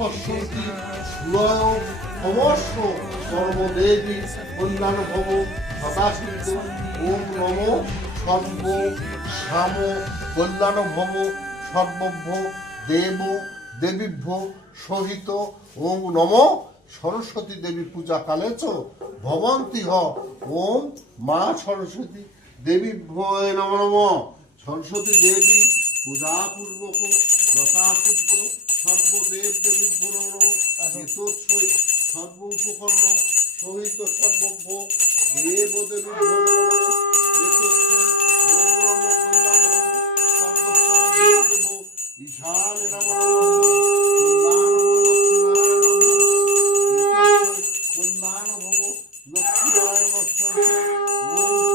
পশ্যন্তি সমস্ত সর্বদেবী কল্যাণ ভব সদাচিত। ওম নমো সর্ব শ্যাম কল্যাণ ভব সর্বভ্য দেব দেবীভ্য সহিত। ওম নমো সরস্বতী দেবী পূজা কালে চ ভবন্তি হ। ওম মা সরস্বতী দেবীভ্যয় নমো নমঃ। সরস্বতী দেবী পূজা পূর্বক যথাসিদ্ধ সর্বদেব দেবীভ্যো নমঃ। এতৎসই সর্ব উপকরণ সহিত সর্বভ্য দেব দেবীভ্যো নমঃ। এতৎসই ওম নমো কল্যাণ ভব সর্বস্বরূপ দেব ঈশানে নমো নমঃ। কল্যাণ ভব লক্ষ্মীনারায়ণ নমঃ। ওম